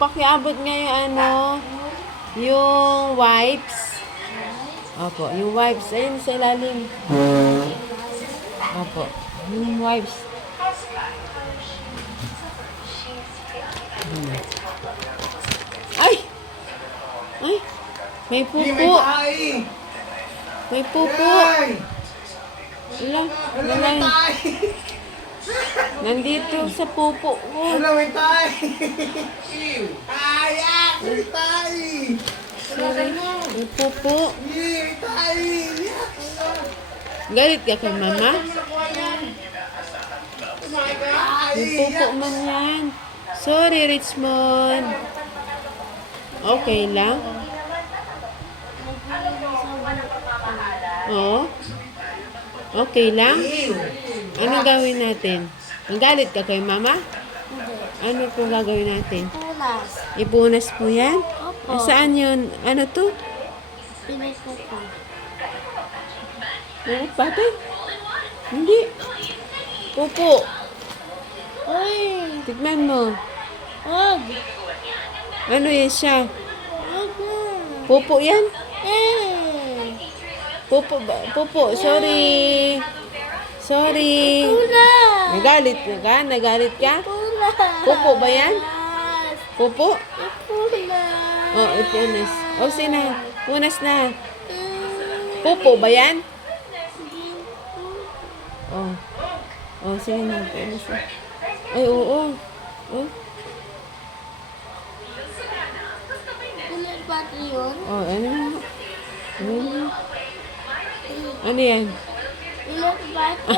Pakiabot nga yung yung wipes. Opo, yung wipes. Ayun sa ilalim. Opo, yung wipes. Ay! Ay! May pupo. May pupo. Ilang? Ilang? Nandito sa pupo ko. Wala, may tayo. Ayan, may tayo. May pupo. May tayo. Galit ka kay mama? May pupo man yan. Sorry, Richmond. Okay lang? Oo? Okay lang? Ano gawin natin? Magalit ka kay mama? Ano po gagawin natin? Punas. Ipunas po yan? Opo. Saan yun? Ano to? Pinagpupo. Oo, pati? Hindi. Pupo. Uy! Tignan mo. Wag! Ano yan siya? Wag na. Pupo yan? Eh! Pupo ba? Pupo, sorry. Sorry. Pula! Nagalit ka? Nagalit ka? Pula! Pupo ba yan? Pupo? Pula! Oh, ipunas. O, sina. Punas na. Pupo ba yan? Oh. Oh, sige na. Punas na. Ay, oo. Oh. Pula pati yun? Oh, ano? Ano? Ano yan? Pula pati.